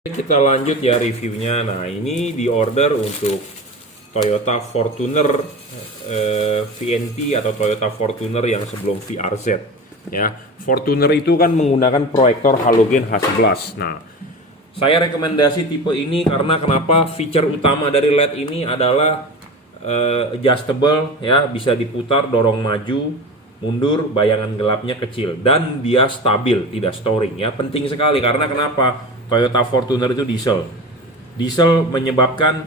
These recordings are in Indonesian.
Kita lanjut ya reviewnya. Nah, ini di order untuk Toyota Fortuner VNT atau Toyota Fortuner yang sebelum VRZ ya. Fortuner itu kan menggunakan proyektor halogen H11. Nah, saya rekomendasi tipe ini karena kenapa? Feature utama dari LED ini adalah adjustable ya, bisa diputar, dorong maju, mundur, bayangan gelapnya kecil, dan dia stabil, tidak storing ya. Penting sekali karena kenapa? Toyota Fortuner itu diesel. Diesel menyebabkan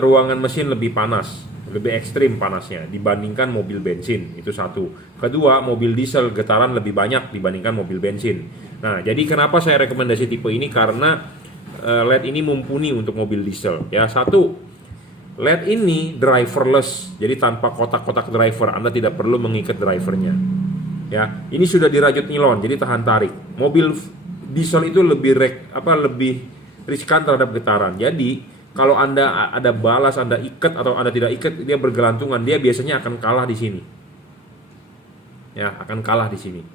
ruangan mesin lebih panas, lebih ekstrim panasnya dibandingkan mobil bensin. Itu satu. Kedua, mobil diesel getaran lebih banyak dibandingkan mobil bensin. Nah, jadi kenapa saya rekomendasi tipe ini? Karena LED ini mumpuni untuk mobil diesel. Ya, satu, LED ini driverless, jadi tanpa kotak-kotak driver. Anda tidak perlu mengikat drivernya. Ya, ini sudah dirajut nilon, jadi tahan tarik. Mobil diesel itu lebih riskan terhadap getaran. Jadi kalau Anda ada balas, Anda ikat atau Anda tidak ikat, dia bergelantungan. Dia biasanya akan kalah di sini. Ya, akan kalah di sini.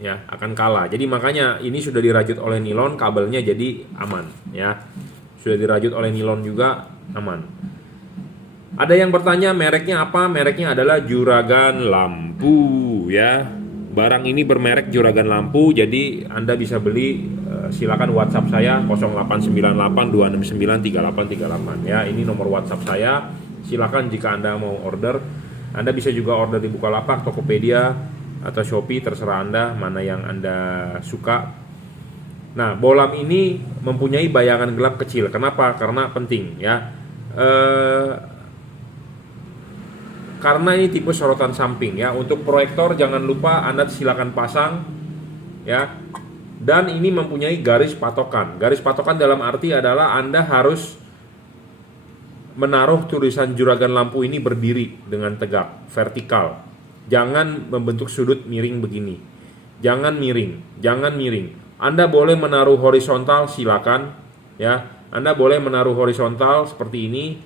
Ya, akan kalah. Jadi makanya ini sudah dirajut oleh nilon, kabelnya jadi aman. Ya, sudah dirajut oleh nilon juga aman. Ada yang bertanya mereknya apa? Mereknya adalah Juragan Lampu ya. Barang ini bermerek Juragan Lampu, jadi Anda bisa beli, silakan WhatsApp saya 089826938838 ya. Ini nomor WhatsApp saya. Silakan jika Anda mau order. Anda bisa juga order di Bukalapak, Tokopedia atau Shopee, terserah Anda mana yang Anda suka. Nah, bolam ini mempunyai bayangan gelap kecil. Kenapa? Karena penting ya. Karena ini tipe sorotan samping ya. Untuk proyektor jangan lupa Anda silakan pasang ya. Dan ini mempunyai garis patokan. Garis patokan dalam arti adalah Anda harus menaruh tulisan Juragan Lampu ini berdiri dengan tegak, vertikal. Jangan membentuk sudut miring begini. Jangan miring, jangan miring. Anda boleh menaruh horizontal, silakan ya. Anda boleh menaruh horizontal seperti ini.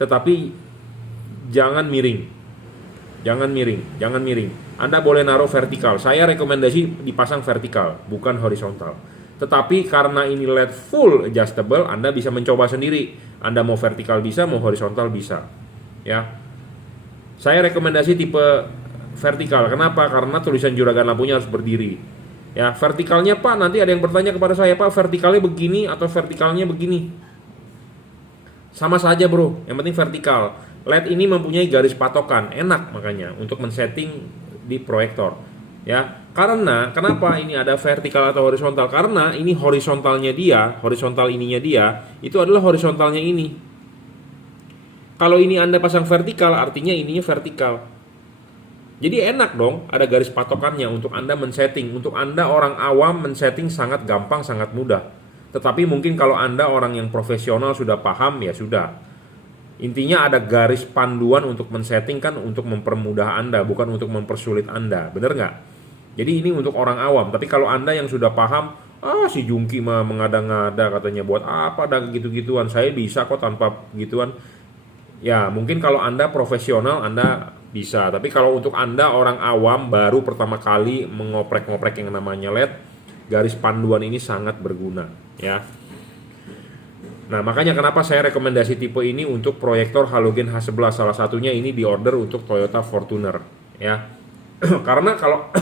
Tetapi jangan miring. Jangan miring, jangan miring. Anda boleh naruh vertikal. Saya rekomendasi dipasang vertikal, bukan horizontal. Tetapi karena ini LED full adjustable, Anda bisa mencoba sendiri. Anda mau vertikal bisa, mau horizontal bisa. Ya. Saya rekomendasi tipe vertikal. Kenapa? Karena tulisan Juragan Lampunya harus berdiri. Ya, vertikalnya Pak, nanti ada yang bertanya kepada saya, Pak, vertikalnya begini atau vertikalnya begini? Sama saja, Bro. Yang penting vertikal. LED ini mempunyai garis patokan, enak makanya untuk men-setting di proyektor. Ya, karena kenapa ini ada vertikal atau horizontal? Karena ini horizontalnya dia, horizontal ininya dia, itu adalah horizontalnya ini. Kalau ini Anda pasang vertikal, artinya ininya vertikal. Jadi enak dong, ada garis patokannya untuk Anda men-setting. Untuk Anda orang awam men-setting sangat gampang, sangat mudah. Tetapi mungkin kalau Anda orang yang profesional sudah paham, ya sudah. Intinya ada garis panduan untuk men-setting kan untuk mempermudah Anda, bukan untuk mempersulit Anda. Bener nggak? Jadi ini untuk orang awam. Tapi kalau Anda yang sudah paham, si Jungki mah mengada-ngada katanya buat apa ada gitu-gituan. Saya bisa kok tanpa gituan. Ya mungkin kalau Anda profesional Anda bisa. Tapi kalau untuk Anda orang awam baru pertama kali mengoprek-ngoprek yang namanya LED, garis panduan ini sangat berguna ya. Nah, makanya kenapa saya rekomendasi tipe ini untuk proyektor halogen H11. Salah satunya ini di order untuk Toyota Fortuner ya. Karena kalau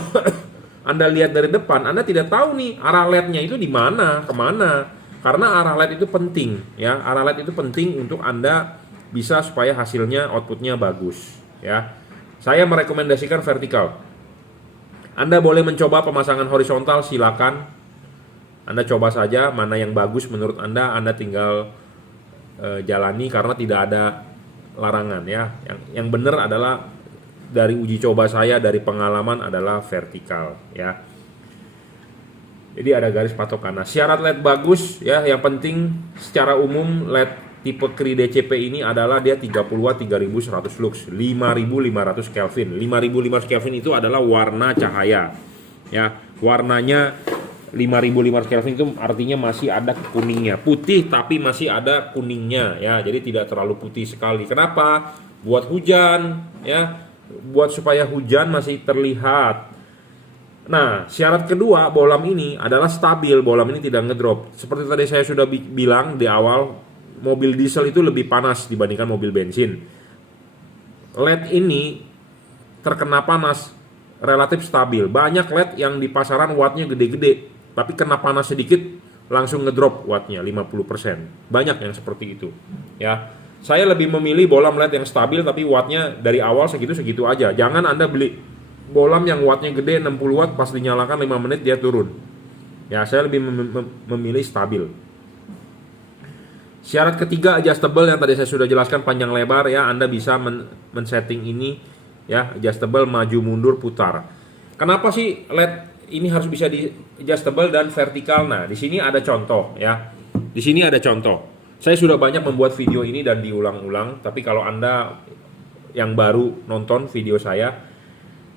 Anda lihat dari depan, Anda tidak tahu nih arah LED-nya itu di mana, kemana. Karena arah LED itu penting ya. Arah LED itu penting untuk Anda bisa supaya hasilnya, outputnya bagus ya. Saya merekomendasikan vertikal. Anda boleh mencoba pemasangan horizontal, silakan. Anda coba saja mana yang bagus menurut Anda tinggal jalani karena tidak ada larangan ya. Yang benar adalah dari uji coba saya, dari pengalaman adalah vertikal ya. Jadi ada garis patokan. Nah, syarat LED bagus ya, yang penting secara umum LED tipe Cree DCP ini adalah dia 30 watt 3100 lux, 5500 Kelvin. 5500 Kelvin itu adalah warna cahaya. Ya, warnanya 5500 Kelvin itu artinya masih ada kuningnya, putih tapi masih ada kuningnya ya, jadi tidak terlalu putih sekali. Kenapa? Buat hujan ya, buat supaya hujan masih terlihat Nah, syarat kedua bolam ini adalah stabil, bolam ini tidak ngedrop. Seperti tadi saya sudah bilang di awal, mobil diesel itu lebih panas dibandingkan mobil bensin. LED ini terkena panas relatif stabil. Banyak LED yang di pasaran wattnya gede-gede, tapi kena panas sedikit langsung ngedrop wattnya 50%. Banyak yang seperti itu. Ya, saya lebih memilih bolam LED yang stabil tapi wattnya dari awal segitu-segitu aja. Jangan Anda beli bolam yang wattnya gede 60 watt, pas dinyalakan 5 menit dia turun. Ya, saya lebih memilih stabil. Syarat ketiga adjustable yang tadi saya sudah jelaskan panjang lebar ya, Anda bisa men-setting ini ya, adjustable maju mundur putar. Kenapa sih LED ini harus bisa di adjustable dan vertikal? Nah, di sini ada contoh ya. Di sini ada contoh. Saya sudah banyak membuat video ini dan diulang-ulang, tapi kalau Anda yang baru nonton video saya,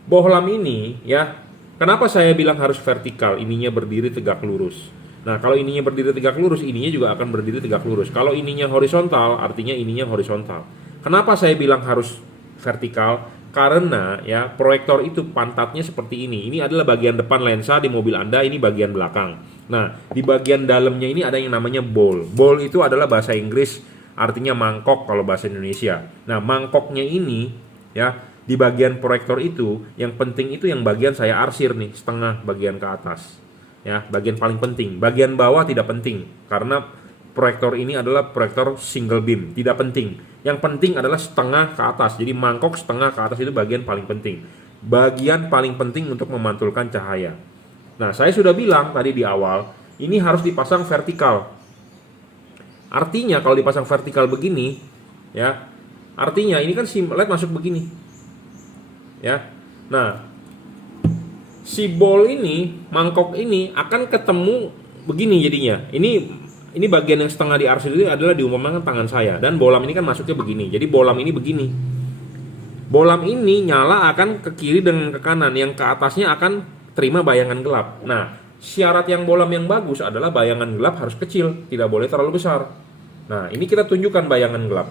bohlam ini ya, kenapa saya bilang harus vertikal? Ininya berdiri tegak lurus. Nah, kalau ininya berdiri tegak lurus, ininya juga akan berdiri tegak lurus. Kalau ininya horizontal, artinya ininya horizontal. Kenapa saya bilang harus vertikal? Karena ya, proyektor itu pantatnya seperti ini. Ini adalah bagian depan lensa di mobil Anda, ini bagian belakang. Nah, di bagian dalamnya ini ada yang namanya bowl. Bowl itu adalah bahasa Inggris, artinya mangkok kalau bahasa Indonesia. Nah, mangkoknya ini ya, di bagian proyektor itu, yang penting itu yang bagian saya arsir nih, setengah bagian ke atas. Ya, bagian paling penting. Bagian bawah tidak penting karena proyektor ini adalah proyektor single beam, tidak penting. Yang penting adalah setengah ke atas. Jadi mangkok setengah ke atas itu bagian paling penting. Bagian paling penting untuk memantulkan cahaya. Nah, saya sudah bilang tadi di awal, ini harus dipasang vertikal. Artinya kalau dipasang vertikal begini, ya, artinya ini kan si LED masuk begini. Ya. Nah, si bowl ini, mangkok ini akan ketemu begini jadinya. Ini bagian yang setengah diarsir itu adalah diumpamakan tangan saya, dan bolam ini kan masuknya begini. Jadi bolam ini begini. Bolam ini nyala akan ke kiri dan ke kanan, yang ke atasnya akan terima bayangan gelap. Nah, syarat yang bolam yang bagus adalah bayangan gelap harus kecil, tidak boleh terlalu besar. Nah, ini kita tunjukkan bayangan gelap.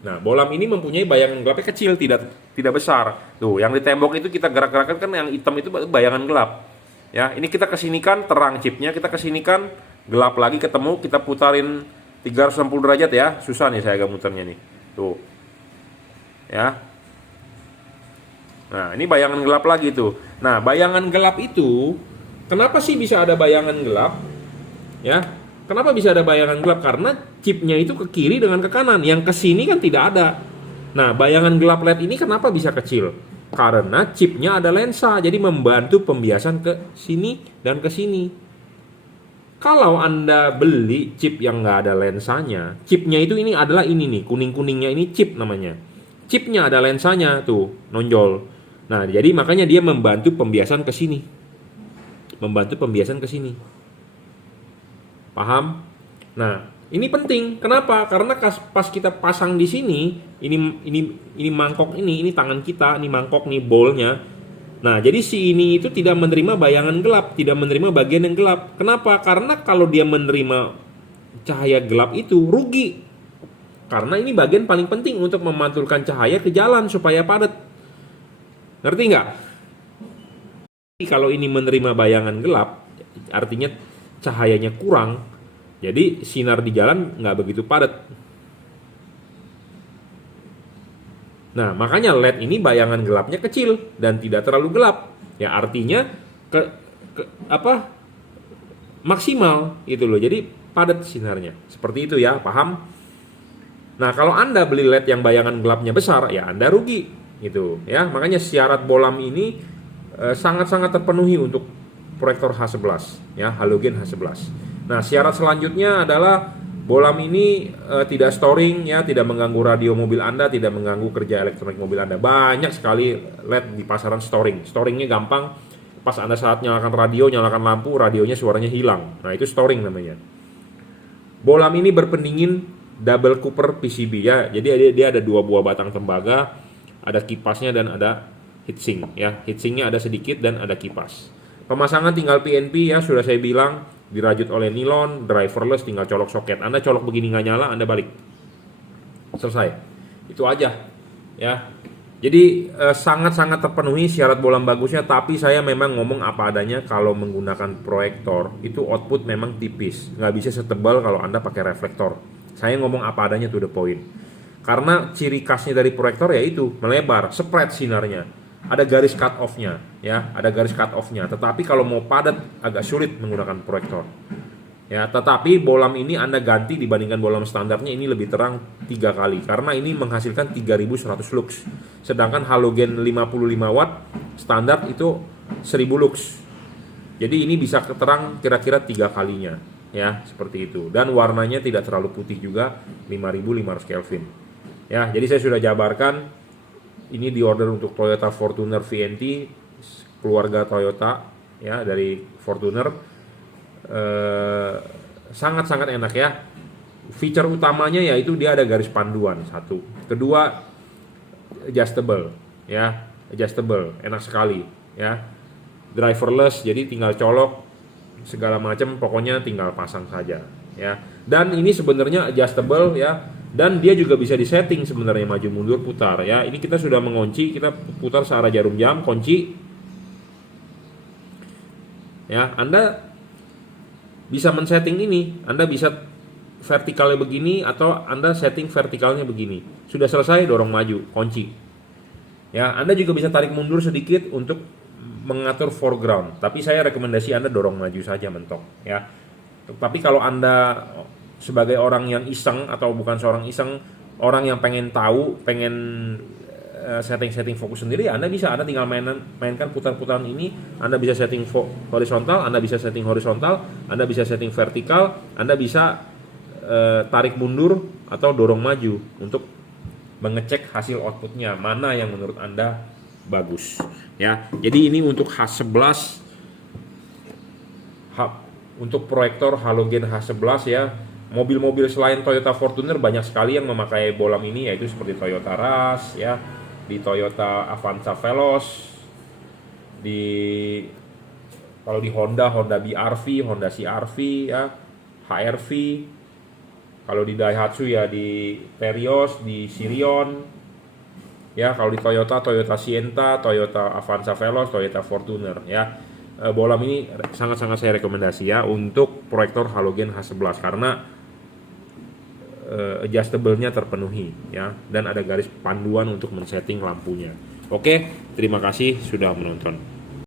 Nah, bolam ini mempunyai bayangan gelapnya kecil, tidak besar. Tuh, yang di tembok itu kita gerak-gerakkan kan yang hitam itu bayangan gelap. Ya, ini kita kesinikan terang chipnya, kita kesinikan gelap lagi ketemu, kita putarin 360 derajat ya. Susah nih saya agak muternya nih. Tuh. Ya. Nah, ini bayangan gelap lagi tuh. Nah, bayangan gelap itu kenapa sih bisa ada bayangan gelap? Ya. Kenapa bisa ada bayangan gelap? Karena chipnya itu ke kiri dengan ke kanan. Yang ke sini kan tidak ada. Nah, bayangan gelap LED ini kenapa bisa kecil? Karena chipnya ada lensa. Jadi membantu pembiasan ke sini dan ke sini. Kalau Anda beli chip yang nggak ada lensanya, chipnya itu ini adalah ini nih, kuning-kuningnya ini chip namanya. Chipnya ada lensanya tuh, nonjol. Nah, jadi makanya dia membantu pembiasan ke sini. Membantu pembiasan ke sini. Paham? Nah, ini penting. Kenapa? Karena pas kita pasang di sini, ini mangkok ini tangan kita, ini mangkok nih bowlnya. Nah, jadi si ini itu tidak menerima bayangan gelap, tidak menerima bagian yang gelap. Kenapa? Karena kalau dia menerima cahaya gelap itu rugi. Karena ini bagian paling penting untuk memantulkan cahaya ke jalan supaya padat. Ngerti nggak? Kalau ini menerima bayangan gelap, artinya cahayanya kurang, jadi sinar di jalan nggak begitu padat. Nah, makanya LED ini bayangan gelapnya kecil dan tidak terlalu gelap. Ya, artinya maksimal gitu loh. Jadi padat sinarnya. Seperti itu ya, paham? Nah, kalau Anda beli LED yang bayangan gelapnya besar, ya Anda rugi gitu ya. Makanya syarat bolam ini sangat-sangat terpenuhi untuk proyektor H11 ya, halogen H11. Nah, syarat selanjutnya adalah bolam ini tidak storing ya, tidak mengganggu radio mobil Anda, tidak mengganggu kerja elektronik mobil Anda. Banyak sekali LED di pasaran storing. Storingnya gampang. Pas Anda saat nyalakan radio, nyalakan lampu, radionya suaranya hilang. Nah, itu storing namanya. Bolam ini berpendingin double cooper PCB ya. Jadi dia ada dua buah batang tembaga, ada kipasnya dan ada heatsink ya. Heatsinknya ada sedikit dan ada kipas. Pemasangan tinggal PNP ya, sudah saya bilang, dirajut oleh nilon, driverless, tinggal colok soket. Anda colok begini nggak nyala, Anda balik. Selesai. Itu aja. Ya. Jadi sangat-sangat terpenuhi syarat bolam bagusnya, tapi saya memang ngomong apa adanya. Kalau menggunakan proyektor itu output memang tipis, nggak bisa setebal kalau Anda pakai reflektor. Saya ngomong apa adanya, to the point. Karena ciri khasnya dari proyektor yaitu melebar, spread sinarnya. Ada garis cut off-nya, ya, ada garis cut off-nya. Tetapi kalau mau padat agak sulit menggunakan proyektor. Ya, tetapi bolam ini Anda ganti dibandingkan bolam standarnya, ini lebih terang 3 kali karena ini menghasilkan 3100 lux. Sedangkan halogen 55 watt standar itu 1000 lux. Jadi ini bisa terang kira-kira 3 kalinya, ya, seperti itu. Dan warnanya tidak terlalu putih juga, 5500 Kelvin. Ya, jadi saya sudah jabarkan ini di order untuk Toyota Fortuner VNT keluarga Toyota, ya, dari Fortuner. Sangat-sangat enak ya. Feature utamanya yaitu dia ada garis panduan satu. Kedua, adjustable, ya, adjustable, enak sekali, ya. Driverless, jadi tinggal colok segala macam, pokoknya tinggal pasang saja, ya. Dan ini sebenarnya adjustable, ya, dan dia juga bisa disetting sebenarnya maju mundur putar, ya. Ini kita sudah mengunci, kita putar searah jarum jam, kunci, ya. Anda bisa men-setting ini, Anda bisa vertikalnya begini atau Anda setting vertikalnya begini. Sudah selesai, dorong maju, kunci. Ya, Anda juga bisa tarik mundur sedikit untuk mengatur foreground. Tapi saya rekomendasi Anda dorong maju saja mentok, ya. Tapi kalau Anda sebagai orang yang iseng atau bukan seorang iseng, orang yang pengen tahu, pengen setting fokus sendiri, ya Anda tinggal mainkan putar-putaran ini. Anda bisa setting horizontal, Anda bisa setting horizontal, Anda bisa setting vertikal, Anda bisa tarik mundur atau dorong maju untuk mengecek hasil outputnya mana yang menurut Anda bagus, ya. Jadi ini untuk H11, untuk proyektor halogen H11, ya. Mobil-mobil selain Toyota Fortuner banyak sekali yang memakai bolam ini, yaitu seperti Toyota Rush, ya, di Toyota Avanza Veloz, kalau di Honda BR-V, Honda CR-V, ya, HR-V. Kalau di Daihatsu ya di Terios, di Sirion. Ya, kalau di Toyota Sienta, Toyota Avanza Veloz, Toyota Fortuner, ya. Bolam ini sangat-sangat saya rekomendasi, ya, untuk proyektor halogen H11 karena adjustable-nya terpenuhi, ya, dan ada garis panduan untuk men-setting lampunya. Oke, terima kasih sudah menonton.